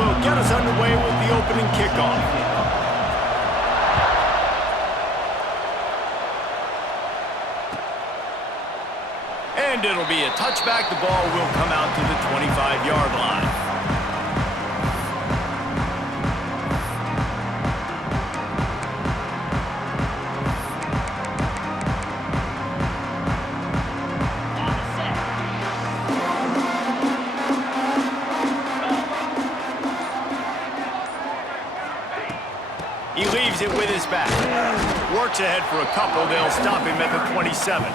will get us underway with the opening kickoff. And it'll be a touchback. The ball will come out to the 25-yard line. He leaves it with his back. Works ahead for a couple. They'll stop him at the 27.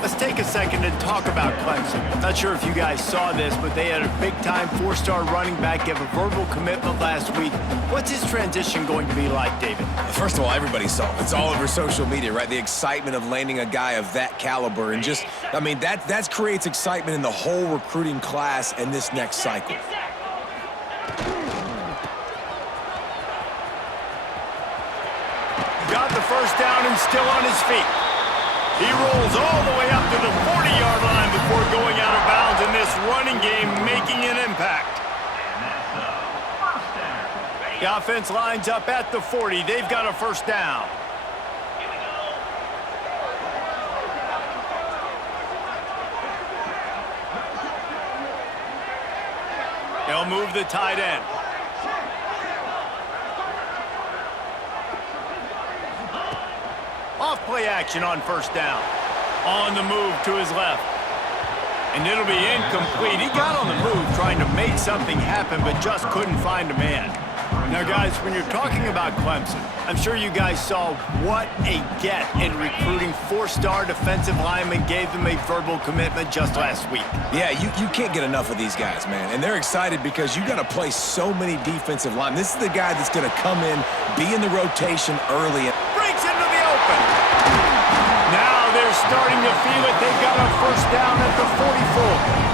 Let's take a second and talk about Clemson. Not sure if you guys saw this, but they had a big-time four-star running back give a verbal commitment last week. What's his transition going to be like, David? First of all, everybody saw it. It's all over social media, right? The excitement of landing a guy of that caliber. And just, I mean, that creates excitement in the whole recruiting class and this next cycle. Got the first down and still on his feet. He rolls all the way up to the 40-yard line before going out of bounds in this running game, making an impact. The offense lines up at the 40. They've got a first down. They'll move the tight end. Off play action on first down. On the move to his left. And it'll be incomplete. He got on the move trying to make something happen, but just couldn't find a man. Now, guys, when you're talking about Clemson, I'm sure you guys saw what a get in recruiting. Four-star defensive linemen gave them a verbal commitment just last week. Yeah, you can't get enough of these guys, man. And they're excited because you got to play so many defensive linemen. This is the guy that's going to come in, be in the rotation early. Breaks into the open. Now they're starting to feel it. They've got a first down at the 44.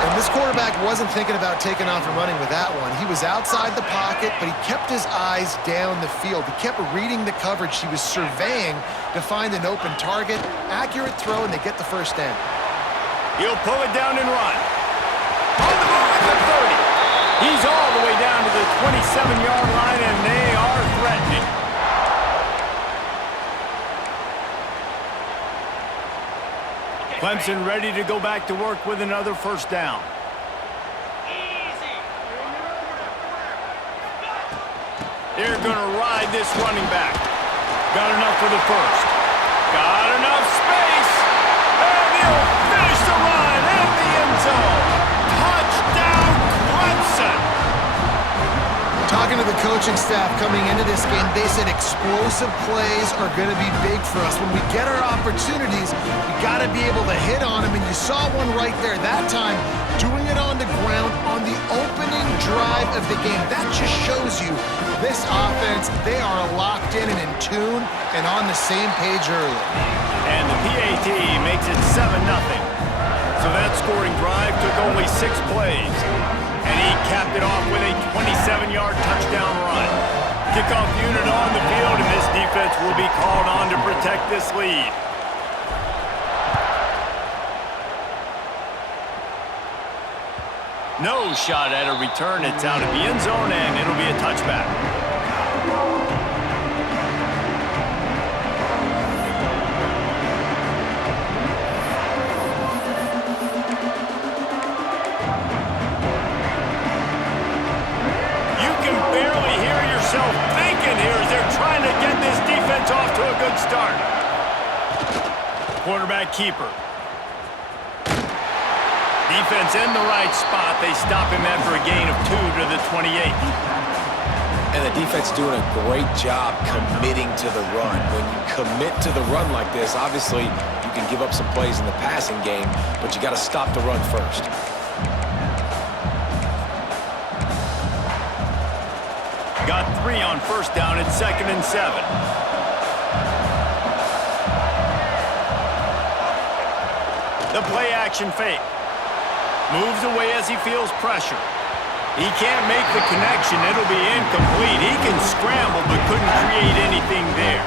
And this quarterback wasn't thinking about taking off and running with that one. He was outside the pocket, but he kept his eyes down the field. He kept reading the coverage. He was surveying to find an open target. Accurate throw, and they get the first down. He'll pull it down and run. On the move at the 30. He's all the way down to the 27-yard line, and they are threatening. Clemson ready to go back to work with another first down. They're going to ride this running back. Got enough for the first. Got enough space. And he'll finish the run in the end zone. Touchdown, Clemson. Talking to the coaching staff coming into this game, they said explosive plays are going to be big for us. When we get our opportunities, we got to be able to hit on them, and you saw one right there that time, doing it on the ground on the opening drive of the game. That just shows you this offense, they are locked in and in tune and on the same page early. And the PAT makes it 7-0. So that scoring drive took only 6 plays. And he capped it off with a 27-yard touchdown run. Kickoff unit on the field, and this defense will be called on to protect this lead. No shot at a return. It's out of the end zone, and it'll be a touchback. Thinking here as they're trying to get this defense off to a good start. Quarterback keeper. Defense in the right spot. They stop him after a gain of 2 to the 28. And the defense doing a great job committing to the run. When you commit to the run like this, obviously you can give up some plays in the passing game, but you got to stop the run first. Got 3 on first down at 2nd and 7. The play action fake. Moves away as he feels pressure. He can't make the connection. It'll be incomplete. He can scramble but couldn't create anything there.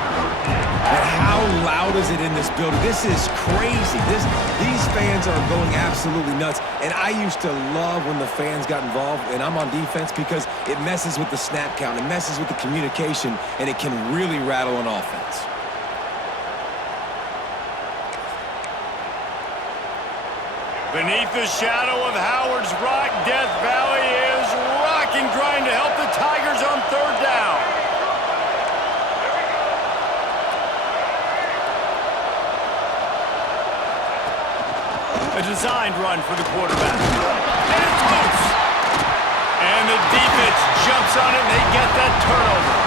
And how loud is it in this building? This is crazy. These fans are going absolutely nuts. And I used to love when the fans got involved, and I'm on defense, because it messes with the snap count, it messes with the communication, and it can really rattle an offense. Beneath the shadow of Howard's Rock, Death Valley is rocking, trying to help the Tigers on third down. A designed run for the quarterback. And it's loose. And the defense jumps on it, and they get that turnover.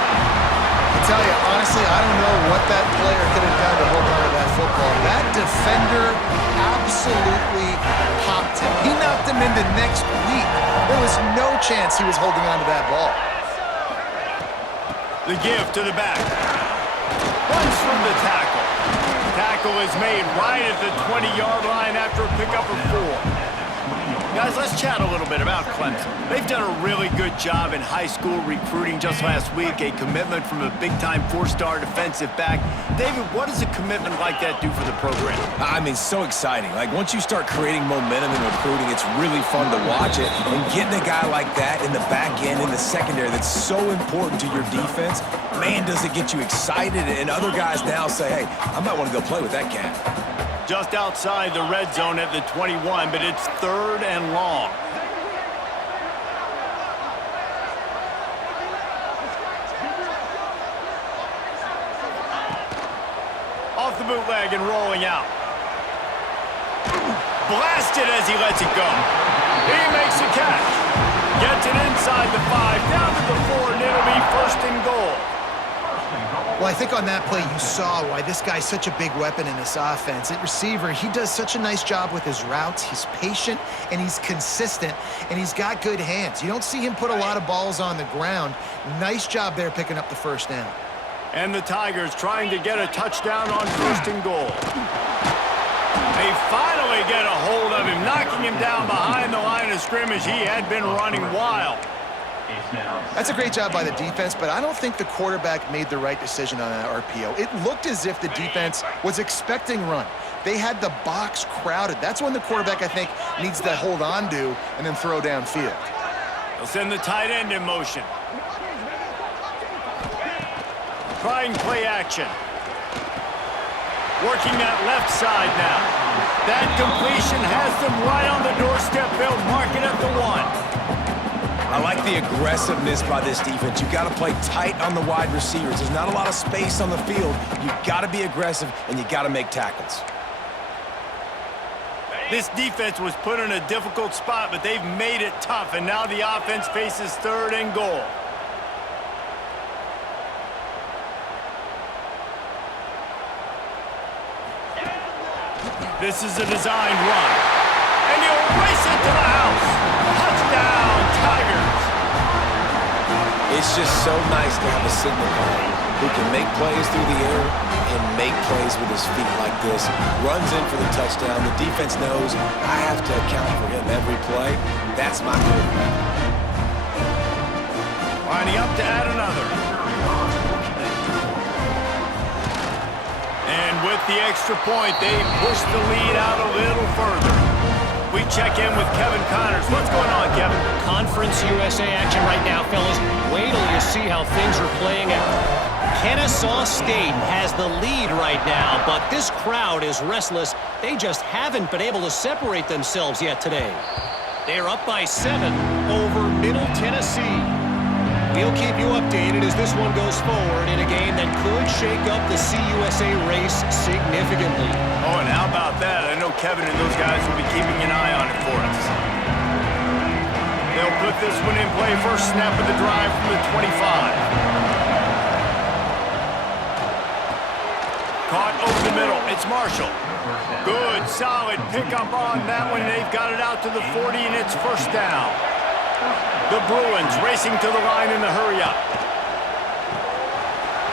I tell you, honestly, I don't know what that player could have done to hold on to that football. That defender absolutely popped him. He knocked him into next week. There was no chance he was holding on to that ball. The give to the back. Runs from the tackle. Tackle is made right at the 20-yard line after a pickup of 4. Guys, let's chat a little bit about Clemson. They've done a really good job in high school recruiting just last week, a commitment from a big-time 4-star defensive back. David, what does a commitment like that do for the program? I mean, so exciting. Like, once you start creating momentum in recruiting, it's really fun to watch it. And getting a guy like that in the back end, in the secondary, that's so important to your defense, man, does it get you excited. And other guys now say, hey, I might want to go play with that cat. Just outside the red zone at the 21, but it's third and long. Off the bootleg and rolling out. Blasted as he lets it go. He makes a catch. Gets it inside the 5, down to the 4, and it'll be first and goal. Well, I think on that play you saw why this guy's such a big weapon in this offense. At receiver, he does such a nice job with his routes. He's patient, and he's consistent, and he's got good hands. You don't see him put a lot of balls on the ground. Nice job there picking up the first down. And the Tigers trying to get a touchdown on first and goal. They finally get a hold of him, knocking him down behind the line of scrimmage. He had been running wild. That's a great job by the defense, but I don't think the quarterback made the right decision on that RPO. It looked as if the defense was expecting run. They had the box crowded. That's when the quarterback, I think, needs to hold on to and then throw downfield. They'll send the tight end in motion. Trying play action. Working that left side now. That completion has them right on the doorstep. They'll mark it at the 1. I like the aggressiveness by this defense. You got to play tight on the wide receivers. There's not a lot of space on the field. You got to be aggressive, and you got to make tackles. This defense was put in a difficult spot, but they've made it tough, and now the offense faces third and goal. This is a designed run, and he'll race it to the house. Touchdown, Tigers. It's just so nice to have a signal guy who can make plays through the air and make plays with his feet like this. Runs in for the touchdown. The defense knows I have to account for him every play. That's my quarterback. Lining up to add another. And with the extra point, they push the lead out a little further. We check in with Kevin Connors. What's going on, Kevin? Conference USA action right now, fellas. Wait till you see how things are playing out. Kennesaw State has the lead right now, but this crowd is restless. They just haven't been able to separate themselves yet today. They're up by 7 over Middle Tennessee. We'll keep you updated as this one goes forward in a game that could shake up the CUSA race significantly. Oh, and how about that? I know Kevin and those guys will be keeping an eye on it for us. They'll put this one in play. First snap of the drive from the 25. Caught over the middle. It's Marshall. Good, solid pickup on that one. They've got it out to the 40, and it's first down. The Bruins racing to the line in the hurry-up.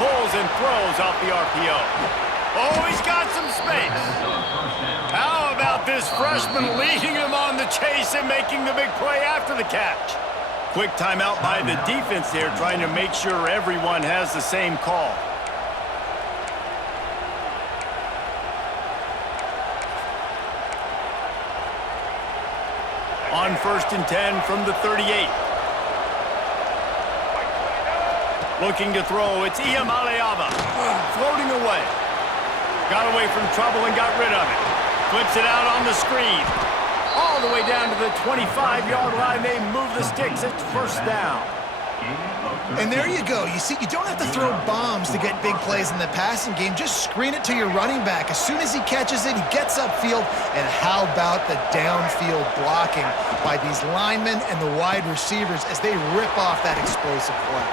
Pulls and throws off the RPO. Oh, he's got some space. How about this freshman leading him on the chase and making the big play after the catch? Quick timeout by the defense there, trying to make sure everyone has the same call. On 1st and 10 from the 38. Looking to throw, it's Iamaleava. Floating away. Got away from trouble and got rid of it. Flips it out on the screen. All the way down to the 25-yard line. They move the sticks. It's first down. And there you go. You see, you don't have to throw bombs to get big plays in the passing game. Just screen it to your running back. As soon as he catches it, he gets upfield. And how about the downfield blocking by these linemen and the wide receivers as they rip off that explosive play?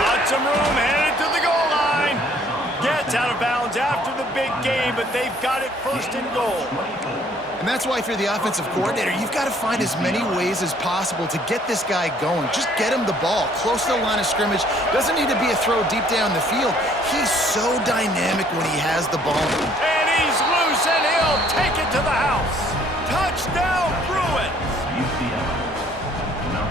Got some room, headed to the goal line. Gets out of bounds after the big game, but they've got it first and goal. And that's why if you're the offensive coordinator, you've got to find as many ways as possible to get this guy going. Just get him the ball close to the line of scrimmage. Doesn't need to be a throw deep down the field. He's so dynamic when he has the ball. And he's loose, and he'll take it to the house. Touchdown, Bruins!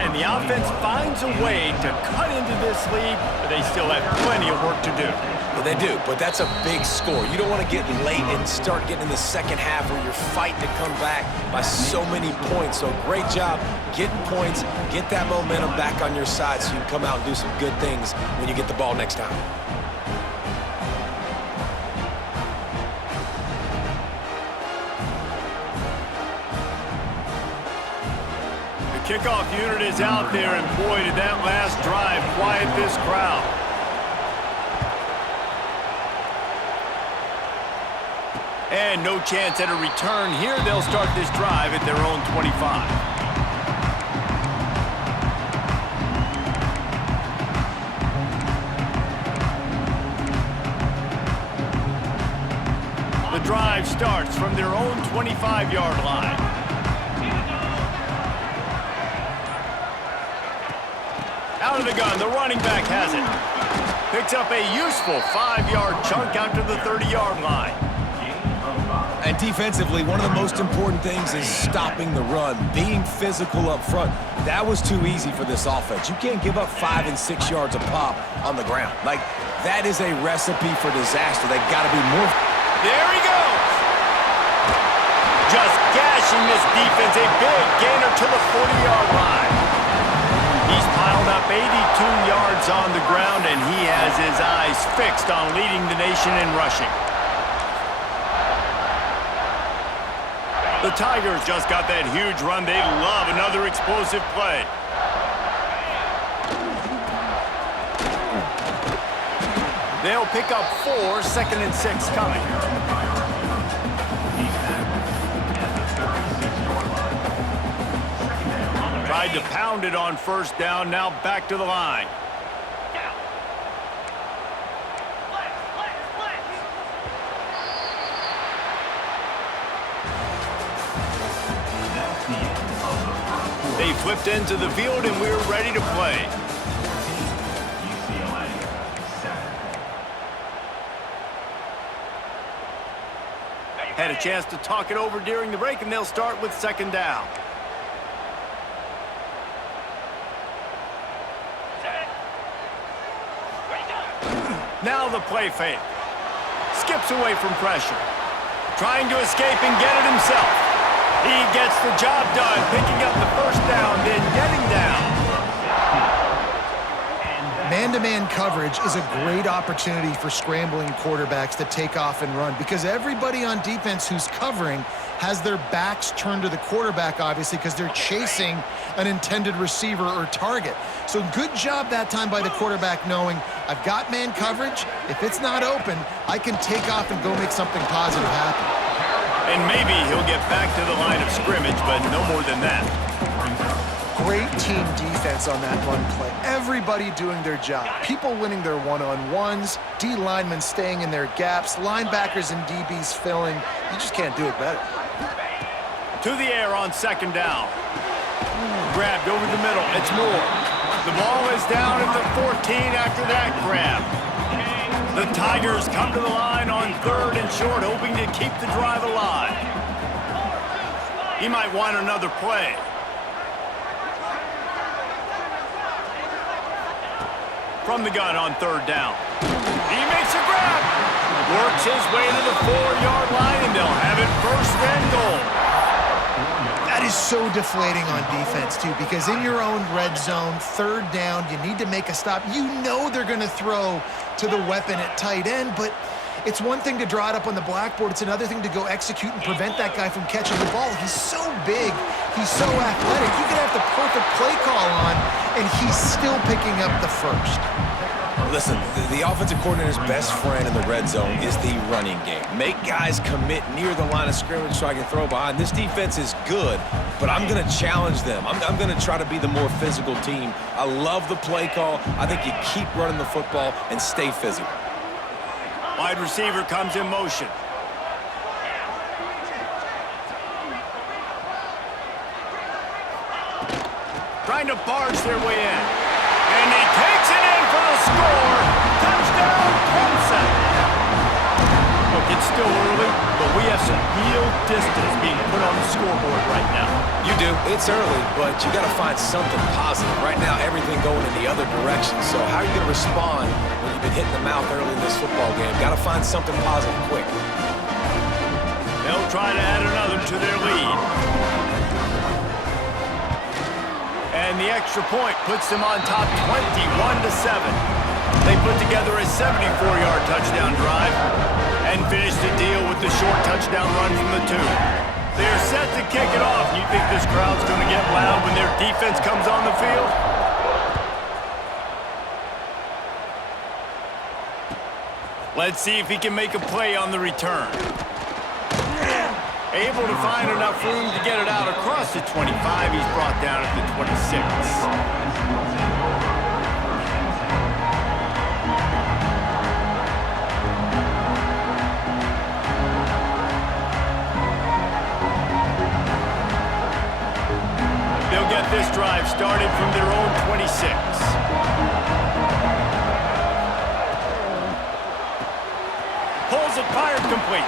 And the offense finds a way to cut into this lead, but they still have plenty of work to do. Well, they do, but that's a big score. You don't want to get late and start getting in the second half where you're fighting to come back by so many points. So great job getting points, get that momentum back on your side so you can come out and do some good things when you get the ball next time. The kickoff unit is out there, and boy, did that last drive quiet this crowd. And no chance at a return here. They'll start this drive at their own 25. The drive starts from their own 25-yard line. Out of the gun, the running back has it. Picks up a useful 5-yard chunk out to the 30-yard line. And defensively, one of the most important things is stopping the run, being physical up front. That was too easy for this offense. You can't give up 5 and 6 yards a pop on the ground. Like, that is a recipe for disaster. They got to be more. There he goes. Just gashing this defense. A big gainer to the 40-yard line. He's piled up 82 yards on the ground, and he has his eyes fixed on leading the nation in rushing. The Tigers just got that huge run. They love another explosive play. They'll pick up 4, 2nd and 6 coming. Tried to pound it on first down, now back to the line. They flipped into the field, and we're ready to play. Had a chance to talk it over during the break, and they'll start with 2nd down. Now the play fake. Skips away from pressure. Trying to escape and get it himself. He gets the job done, picking up the first down, then getting down. Man-to-man coverage is a great opportunity for scrambling quarterbacks to take off and run because everybody on defense who's covering has their backs turned to the quarterback, obviously, because they're chasing an intended receiver or target. So good job that time by the quarterback knowing, I've got man coverage. If it's not open, I can take off and go make something positive happen. And maybe he'll get back to the line of scrimmage, but no more than that. Great team defense on that run play. Everybody doing their job. People winning their one-on-ones, D linemen staying in their gaps, linebackers and DBs filling. You just can't do it better. To the air on 2nd down. Grabbed over the middle. It's Moore. The ball is down at the 14 after that grab. The Tigers come to the line on 3rd and short, hoping to keep the drive alive. He might want another play. From the gun on 3rd down. He makes a grab. Works his way to the 4-yard line, and they'll have it 1st and goal. That is is so deflating on defense, too, because in your own red zone, third down, you need to make a stop. You know they're going to throw to the weapon at tight end, but it's one thing to draw it up on the blackboard. It's another thing to go execute and prevent that guy from catching the ball. He's so big. He's so athletic. You can have the perfect play call on, and he's still picking up the first. Listen, the offensive coordinator's best friend in the red zone is the running game. Make guys commit near the line of scrimmage so I can throw behind. This defense is good, but I'm going to challenge them. I'm going to try to be the more physical team. I love the play call. I think you keep running the football and stay physical. Wide receiver comes in motion. Trying to barge their way in. And he takes it in for the score. Touchdown, Clemson. Look, it's still early, but we have some real distance being put on the scoreboard right now. You do. It's early, but you got to find something positive. Right now, everything going in the other direction. So how are you going to respond when you've been hitting the mouth early in this football game? Got to find something positive quick. They'll try to add another to their lead. And the extra point puts them on top 21-7. They put together a 74-yard touchdown drive and finished the deal with the short touchdown run from the 2. They're set to kick it off. You think this crowd's going to get loud when their defense comes on the field? Let's see if he can make a play on the return. Able to find enough room to get it out across the 25. He's brought down at the 26. They'll get this drive started from their own 26. Pulls it, fired complete.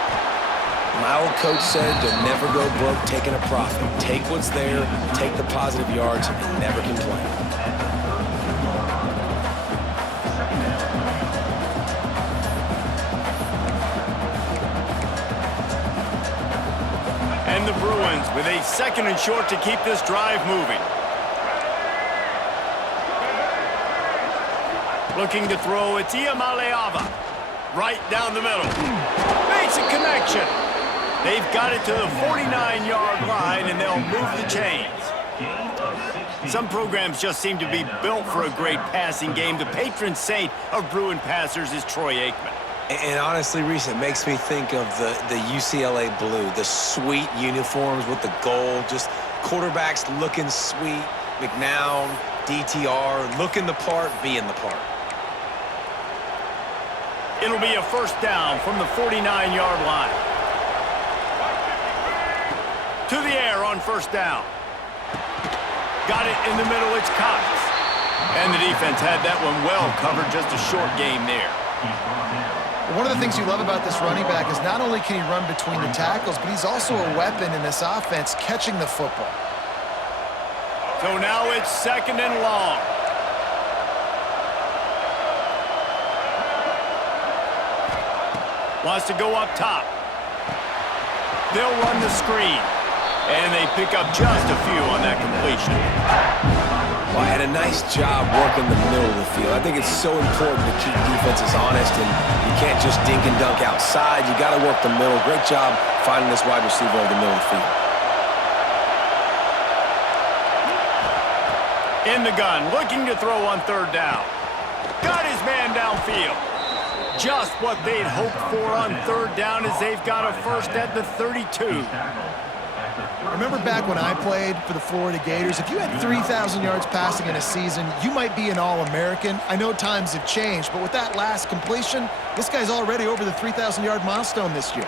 My old coach said to never go broke taking a profit. Take what's there, take the positive yards, and never complain. And the Bruins with a 2nd and short to keep this drive moving. Looking to throw, it's Iamaleava. Right down the middle. Makes a connection. They've got it to the 49-yard line, and they'll move the chains. Some programs just seem to be built for a great passing game. The patron saint of Bruin passers is Troy Aikman. And honestly, Reese, it makes me think of the UCLA blue, the sweet uniforms with the gold, just quarterbacks looking sweet, McNown, DTR, looking the part, being the part. It'll be a first down from the 49-yard line. To the air on first down. Got it in the middle, it's Cox. And the defense had that one well covered, just a short game there. One of the things you love about this running back is not only can he run between the tackles, but he's also a weapon in this offense catching the football. So now it's 2nd and long. Wants to go up top. They'll run the screen. And they pick up just a few on that completion. Well, had a nice job working the middle of the field. I think it's so important to keep defenses honest, and you can't just dink and dunk outside. You got to work the middle. Great job finding this wide receiver over the middle of the field. In the gun, looking to throw on 3rd down. Got his man downfield. Just what they'd hoped for on 3rd down as they've got a first at the 32. Remember back when I played for the Florida Gators, if you had 3,000 yards passing in a season, you might be an All-American. I know times have changed, but with that last completion, this guy's already over the 3,000-yard milestone this year.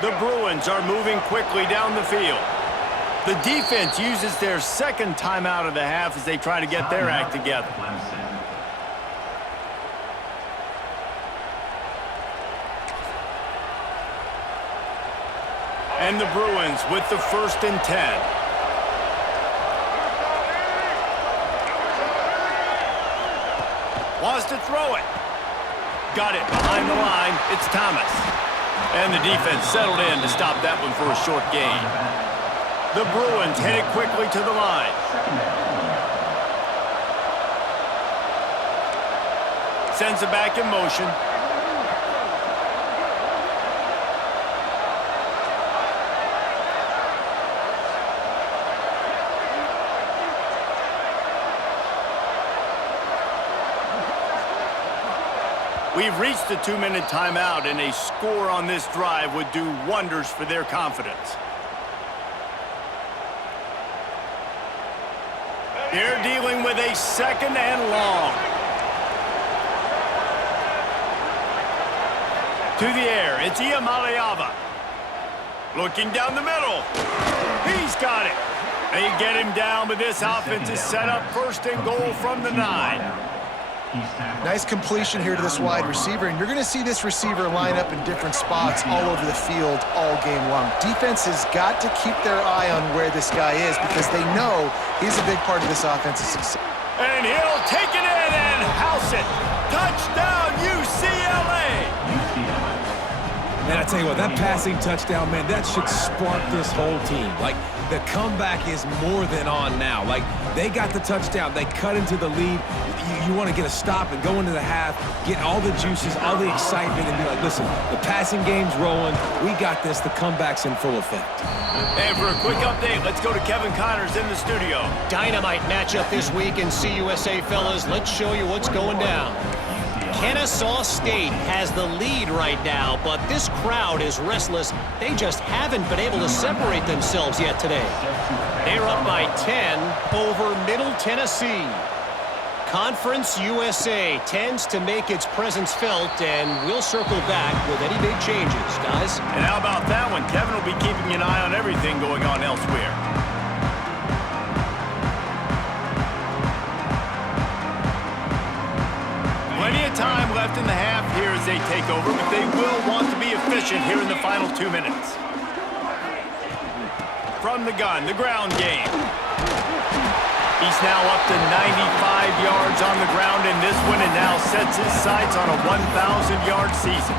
The Bruins are moving quickly down the field. The defense uses their 2nd timeout of the half as they try to get their act together. And the Bruins with the 1st and 10. Wants to throw it. Got it behind the line. It's Thomas. And the defense settled in to stop that one for a short gain. The Bruins headed quickly to the line. Sends it back in motion. We've reached the 2-minute timeout, and a score on this drive would do wonders for their confidence. They're dealing with a 2nd and long. To the air, it's Iamaleava. Looking down the middle. He's got it. They get him down, but this offense is set up 1st and goal from the 9. Nice completion here to this wide receiver, and you're going to see this receiver line up in different spots all over the field all game long. Defense has got to keep their eye on where this guy is because they know he's a big part of this offensive success. And he'll take it in and house it. Touchdown, UCLA! Man, I tell you what, that passing touchdown, man, that should spark this whole team. Like, the comeback is more than on now. Like, they got the touchdown. They cut into the lead. You want to get a stop and go into the half, get all the juices, all the excitement, and be like, listen, the passing game's rolling. We got this. The comeback's in full effect. And for a quick update, let's go to Kevin Connors in the studio. Dynamite matchup this week in CUSA, fellas. Let's show you what's going down. Kennesaw State has the lead right now, but this crowd is restless. They just haven't been able to separate themselves yet today. They're up by 10 over Middle Tennessee. Conference USA tends to make its presence felt, and we'll circle back with any big changes, guys. And how about that one? Kevin will be keeping an eye on everything going on elsewhere. Plenty of time left in the half here as they take over, but they will want to be efficient here in the final 2 minutes. From the gun, the ground game. He's now up to 95 yards on the ground in this one and now sets his sights on a 1,000-yard season.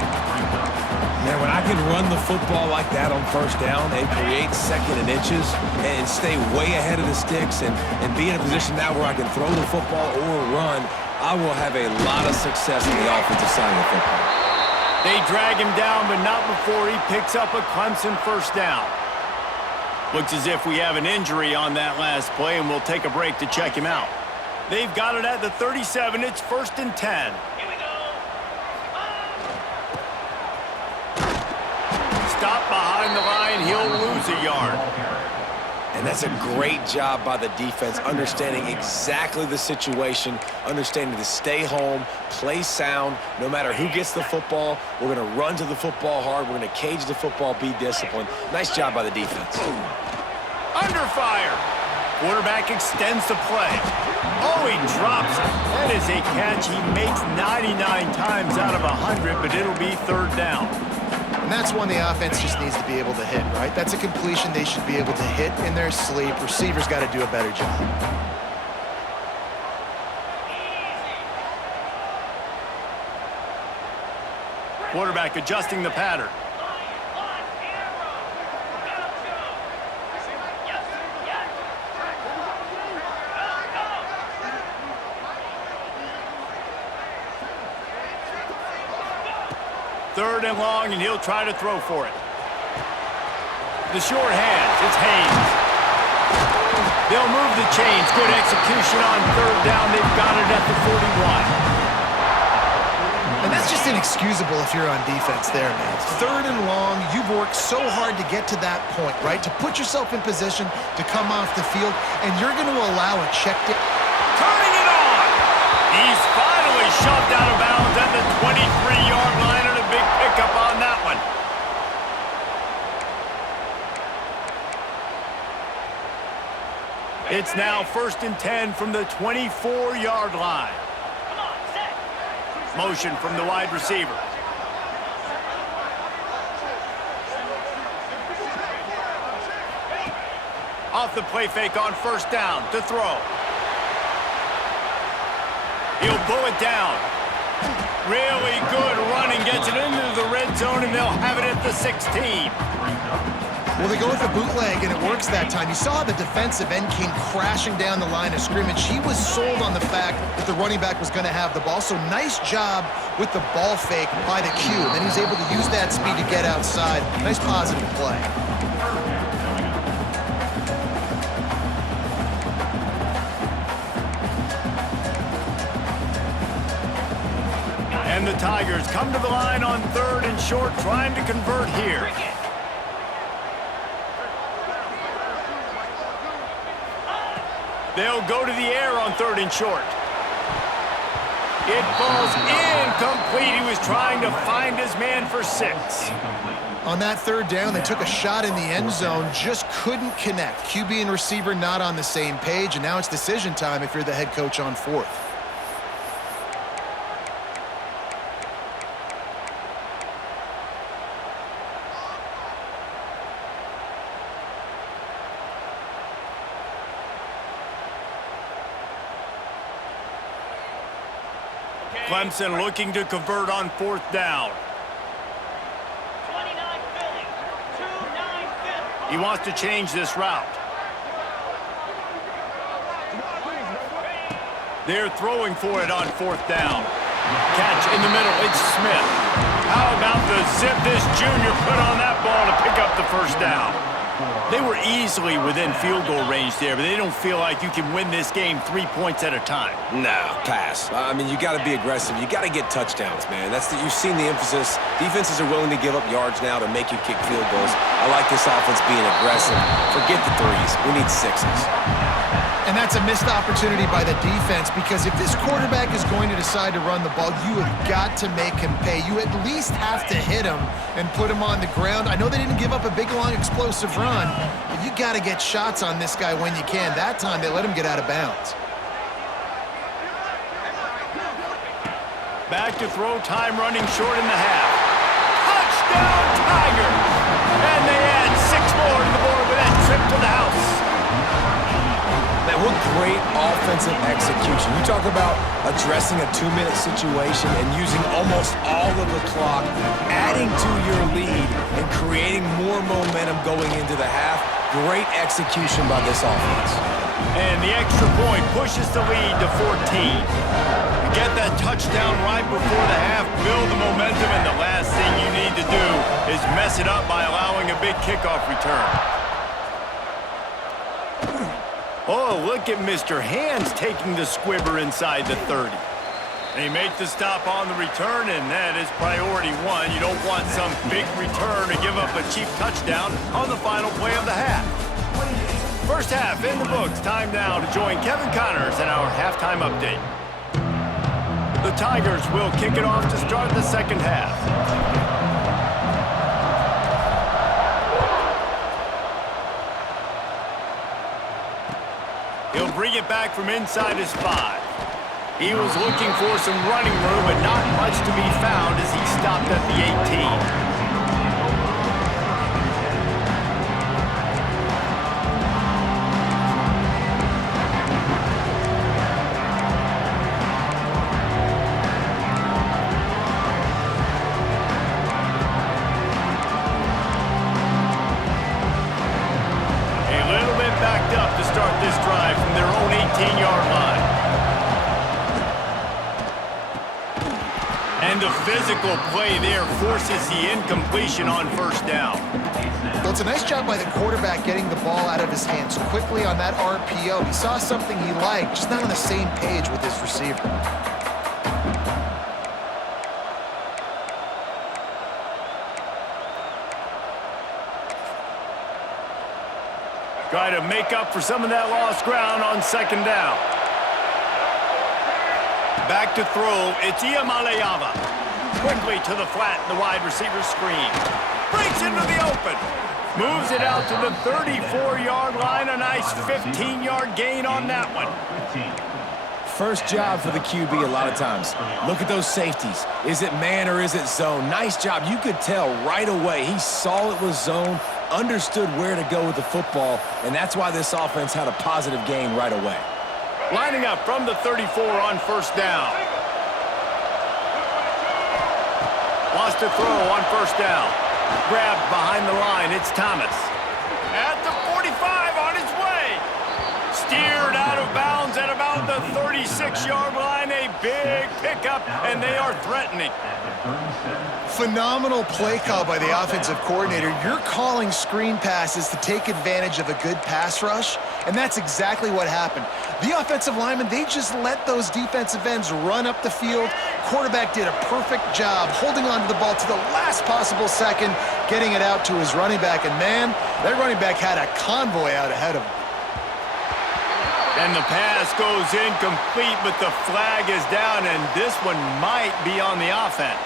Man, when I can run the football like that on 1st down and create 2nd and inches and stay way ahead of the sticks and be in a position now where I can throw the football or run, I will have a lot of success in the offensive side of the football. They drag him down, but not before he picks up a Clemson 1st down. Looks as if we have an injury on that last play, and we'll take a break to check him out. They've got it at the 37. It's 1st and 10. Stop behind the line. He'll lose a yard. And that's a great job by the defense, understanding exactly the situation, understanding to stay home, play sound. No matter who gets the football, we're going to run to the football hard. We're going to cage the football, be disciplined. Nice job by the defense. Under fire. Quarterback extends the play. Oh, he drops it. That is a catch he makes 99 times out of 100, but it'll be 3rd down. And that's one the offense just needs to be able to hit, right? That's a completion they should be able to hit in their sleep. Receivers got to do a better job. Quarterback adjusting the pattern. Third and long, and he'll try to throw for it. The short hands, it's Haynes. They'll move the chains. Good execution on 3rd down. They've got it at the 41. And that's just inexcusable if you're on defense there, man. 3rd and long, you've worked so hard to get to that point, right? To put yourself in position to come off the field, and you're going to allow a check down. Turning it on! He's finally shoved out of bounds at the 23-yard line, and a big pickup on that one. It's now 1st and 10 from the 24-yard line. Motion from the wide receiver. Off the play fake on 1st down to throw. He'll pull it down. Really good running, gets it into the red zone, and they'll have it at the 16. Well, they go with the bootleg, and it works that time. You saw how the defensive end came crashing down the line of scrimmage. He was sold on the fact that the running back was going to have the ball. So nice job with the ball fake by the Q. Then he's able to use that speed to get outside. Nice positive play. And the Tigers come to the line on 3rd and short, trying to convert here. They'll go to the air on 3rd and short. It falls incomplete. He was trying to find his man for 6. On that 3rd down, they took a shot in the end zone, just couldn't connect. QB and receiver not on the same page, and now it's decision time if you're the head coach on 4th. Clemson looking to convert on 4th down. He wants to change this route. They're throwing for it on 4th down. Catch in the middle, it's Smith. How about the zip this junior put on that ball to pick up the 1st down? They were easily within field goal range there, but they don't feel like you can win this game 3 points at a time. No, pass. I mean, you got to be aggressive. You got to get touchdowns, man. You've seen the emphasis. Defenses are willing to give up yards now to make you kick field goals. I like this offense being aggressive. Forget the 3s. We need 6s. And that's a missed opportunity by the defense, because if this quarterback is going to decide to run the ball, you have got to make him pay. You at least have to hit him and put him on the ground. I know they didn't give up a big, long, explosive run, but you got to get shots on this guy when you can. That time, they let him get out of bounds. Back to throw, time running short in the half. Touchdown, Tigers! And they add 6 more to the board with that trip to the house. Man, what great offensive execution. You talk about addressing a 2-minute situation and using almost all of the clock, adding to your lead and creating more momentum going into the half. Great execution by this offense. And the extra point pushes the lead to 14. You get that touchdown right before the half, build the momentum, and the last thing you need to do is mess it up by allowing a big kickoff return. Oh, look at Mr. Hands taking the squibber inside the 30. They make the stop on the return, and that is priority 1. You don't want some big return to give up a cheap touchdown on the final play of the half. First half in the books. Time now to join Kevin Connors in our halftime update. The Tigers will kick it off to start the second half. He'll bring it back from inside his 5. He was looking for some running room, but not much to be found as he stopped at the 18. This drive from their own 18-yard line. And the physical play there forces the incompletion on 1st down. Well, it's a nice job by the quarterback getting the ball out of his hands quickly on that RPO. He saw something he liked, just not on the same page with his receiver. Try to make up for some of that lost ground on 2nd down. Back to throw, it's Iamaleava. Quickly to the flat, the wide receiver screen. Breaks into the open. Moves it out to the 34-yard line. A nice 15-yard gain on that one. First job for the QB a lot of times. Look at those safeties. Is it man or is it zone? Nice job. You could tell right away. He saw it was zone, understood where to go with the football, and that's why this offense had a positive gain right away. Lining up from the 34 on 1st down. to throw on first down. Grabbed behind the line, it's Thomas. At the 45, on his way. Steered out of bounds at about the 36-yard line. A big pickup, and they are threatening. Phenomenal play call by the offensive coordinator. You're calling screen passes to take advantage of a good pass rush, and that's exactly what happened. The offensive linemen, they just let those defensive ends run up the field. Quarterback did a perfect job holding on to the ball to the last possible second, getting it out to his running back, and man, that running back had a convoy out ahead of him. And the pass goes incomplete, but the flag is down, and this one might be on the offense.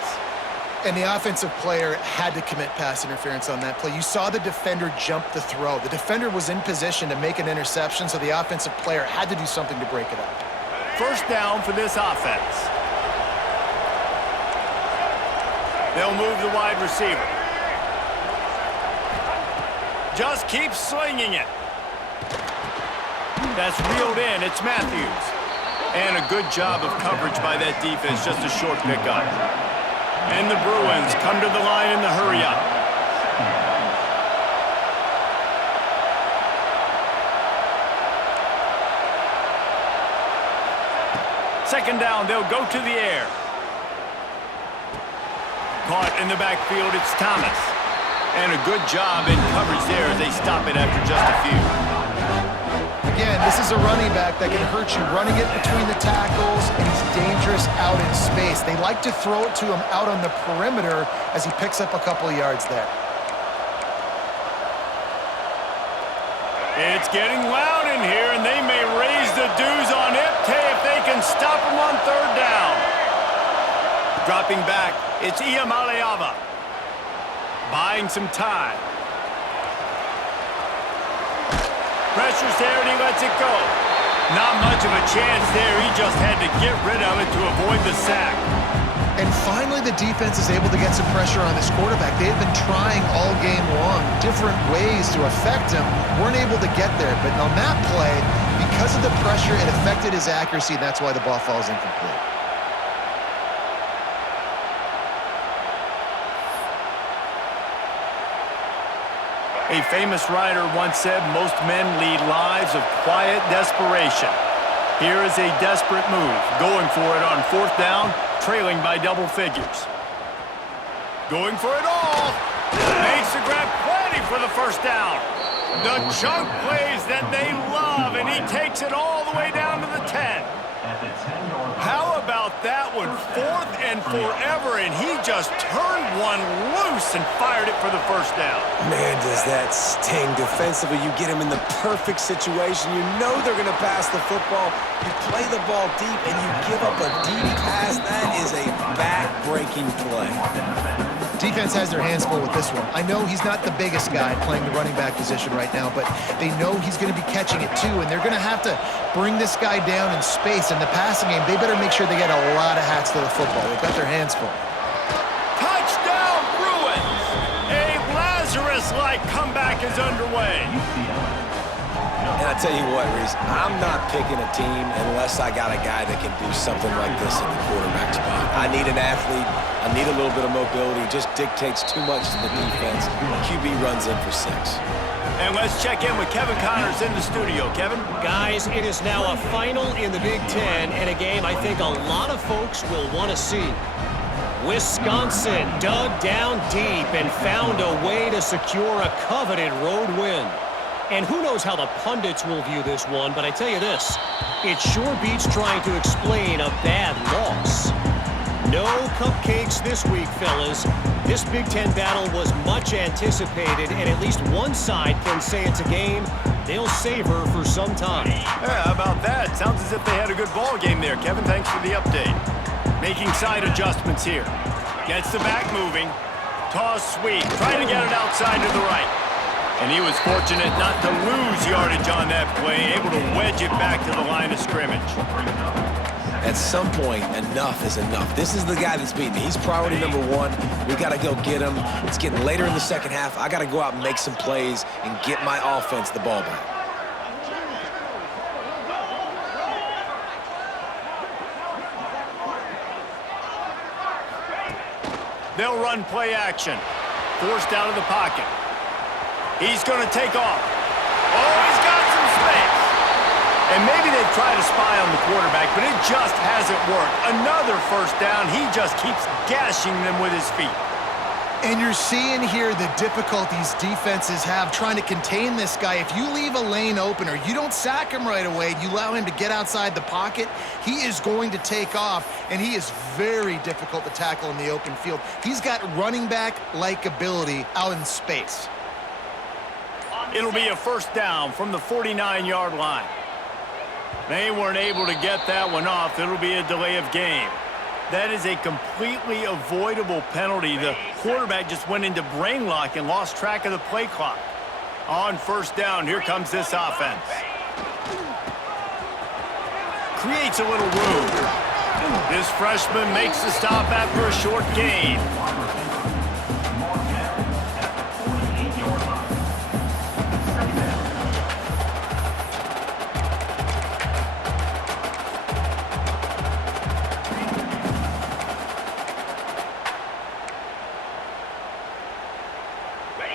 And the offensive player had to commit pass interference on that play. You saw the defender jump the throw. The defender was in position to make an interception, so the offensive player had to do something to break it up. First down for this offense. They'll move the wide receiver. Just keep slinging it. That's reeled in. It's Matthews. And a good job of coverage by that defense. Just a short pickup. And the Bruins come to the line in the hurry-up. Second down, they'll go to the air. Caught in the backfield, it's Thomas. And a good job in coverage there as they stop it after just a few. Again, this is a running back that can hurt you running it between the tackles, and he's dangerous out in space. They like to throw it to him out on the perimeter as he picks up a couple of yards there. It's getting loud in here, and they may raise the dues on Ipte if they can stop him on third down. Dropping back, it's Iamaleava. Buying some time. Pressure's there, and he lets it go. Not much of a chance there. He just had to get rid of it to avoid the sack. And finally, the defense is able to get some pressure on this quarterback. They had been trying all game long, different ways to affect him. Weren't able to get there. But on that play, because of the pressure, it affected his accuracy, and that's why the ball falls incomplete. A famous writer once said, most men lead lives of quiet desperation. Here is a desperate move, going for it on fourth down, trailing by double figures. Going for it all. Makes the grab plenty for the first down. The chunk plays that they love, and he takes it all the way down to the 10. How about that one? Fourth and forever, and he just turned one loose and fired it for the first down. Man, does that sting defensively. You get him in the perfect situation. You know they're going to pass the football. You play the ball deep, and you give up a deep pass. That is a back-breaking play. Defense has their hands full with this one. I know he's not the biggest guy playing the running back position right now, but they know he's going to be catching it too, and they're going to have to bring this guy down in space. In the passing game, they better make sure they get a lot of hats to the football. They've got their hands full. Touchdown, Bruins! A Lazarus-like comeback is underway. And I tell you what, Reese, I'm not picking a team unless I got a guy that can do something like this at the quarterback spot. I need an athlete. I need a little bit of mobility. It just dictates too much to the defense. QB runs in for 6. And let's check in with Kevin Connors in the studio. Kevin? Guys, it is now a final in the Big Ten, and a game I think a lot of folks will want to see. Wisconsin dug down deep and found a way to secure a coveted road win. And who knows how the pundits will view this one, but I tell you this, it sure beats trying to explain a bad loss. No cupcakes this week, fellas. This Big Ten battle was much anticipated, and at least one side can say it's a game they'll savor for some time. Yeah, how about that? Sounds as if they had a good ball game there, Kevin. Thanks for the update. Making side adjustments here. Gets the back moving. Toss sweep. Trying to get it outside to the right. And he was fortunate not to lose yardage on that play, able to wedge it back to the line of scrimmage. At some point, enough is enough. This is the guy that's beating me. He's priority number 1. We got to go get him. It's getting later in the second half. I got to go out and make some plays and get my offense the ball back. They'll run play action. Forced out of the pocket. He's going to take off. Oh, he's got some space. And maybe they've tried to spy on the quarterback, but it just hasn't worked. Another first down. He just keeps gashing them with his feet. And you're seeing here the difficulties defenses have trying to contain this guy. If you leave a lane open or you don't sack him right away, you allow him to get outside the pocket, he is going to take off, and he is very difficult to tackle in the open field. He's got running back-like ability out in space. It'll be a first down from the 49-yard line. They weren't able to get that one off. It'll be a delay of game. That is a completely avoidable penalty. The quarterback just went into brain lock and lost track of the play clock. On first down, here comes this offense. Creates a little room. This freshman makes the stop after a short gain.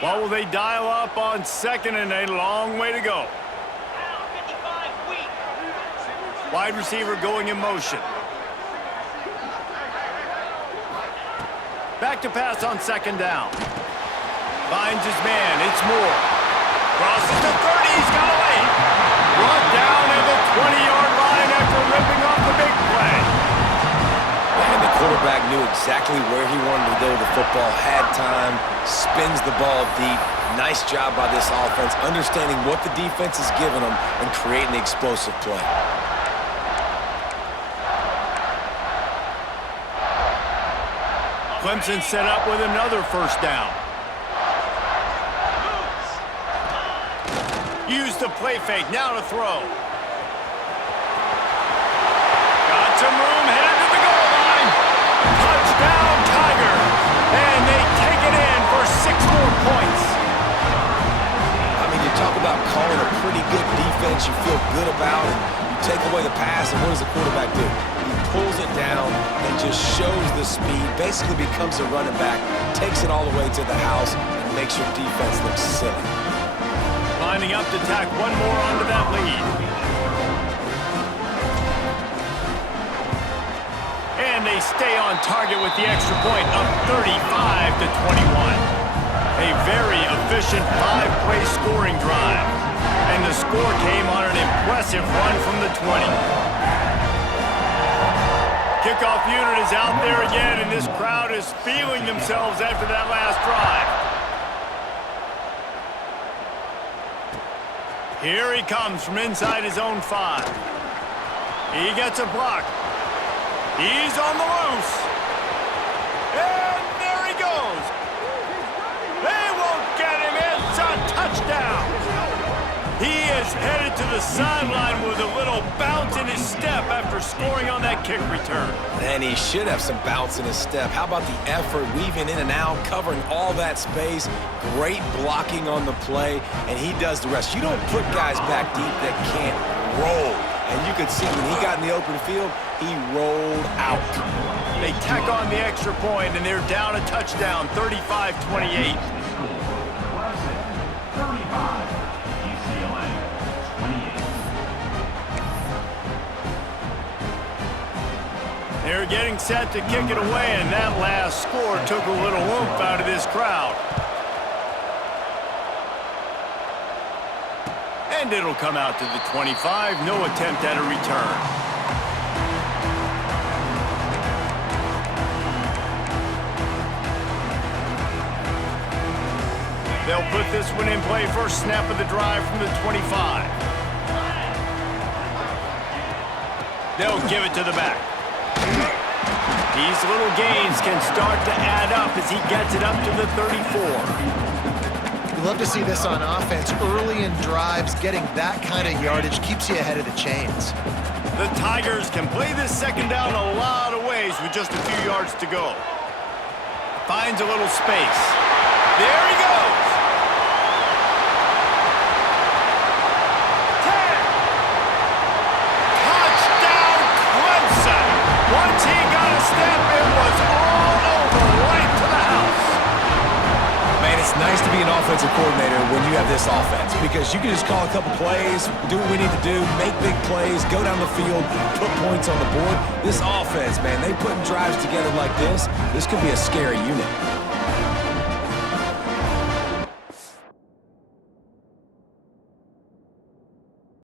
What will they dial up on second and a long way to go? Wide receiver going in motion. Back to pass on second down. Finds his man. It's Moore. Crosses the 30. He's got away. Brought down at the 20-yard line after ripping off the big play. And the quarterback knew exactly where he wanted to go. The football had time, spins the ball deep. Nice job by this offense, understanding what the defense is giving them and creating the explosive play. Clemson set up with another first down. Use the play fake, now to throw. Got some room, headed to the goal line. Touchdown, Tigers. And they take it in for 6 more points. I mean, you talk about calling a pretty good defense you feel good about, and you take away the pass, and what does the quarterback do? He pulls it down and just shows the speed, basically becomes a running back, takes it all the way to the house, and makes your defense look silly. Lining up to tack one more onto that lead. And they stay on target with the extra point, up 35-21. A very efficient 5-play scoring drive. And the score came on an impressive run from the 20. Kickoff unit is out there again, and this crowd is feeling themselves after that last drive. Here he comes from inside his own 5. He gets a block. He's on the loose. And there he goes. They won't get him. It's a touchdown. He is headed to the sideline with a little bounce in his step after scoring on that kick return. And he should have some bounce in his step. How about the effort, weaving in and out, covering all that space, great blocking on the play, and he does the rest. You don't put guys back deep that can't roll. And you could see when he got in the open field, he rolled out. They tack on the extra point, and they're down a touchdown, 35-28. They're getting set to kick it away, and that last score took a little oomph out of this crowd. And it'll come out to the 25. No attempt at a return. They'll put this one in play. First snap of the drive from the 25. They'll give it to the back. These little gains can start to add up as he gets it up to the 34. You love to see this on offense. Early in drives, getting that kind of yardage keeps you ahead of the chains. The Tigers can play this second down a lot of ways with just a few yards to go. Finds a little space. There he goes. 10. Touchdown, Clemson. Once he got a step, it was all over right to the nice to be an offensive coordinator when you have this offense because you can just call a couple plays, do what we need to do, make big plays, go down the field, put points on the board. This offense, man, they putting drives together like this could be a scary unit.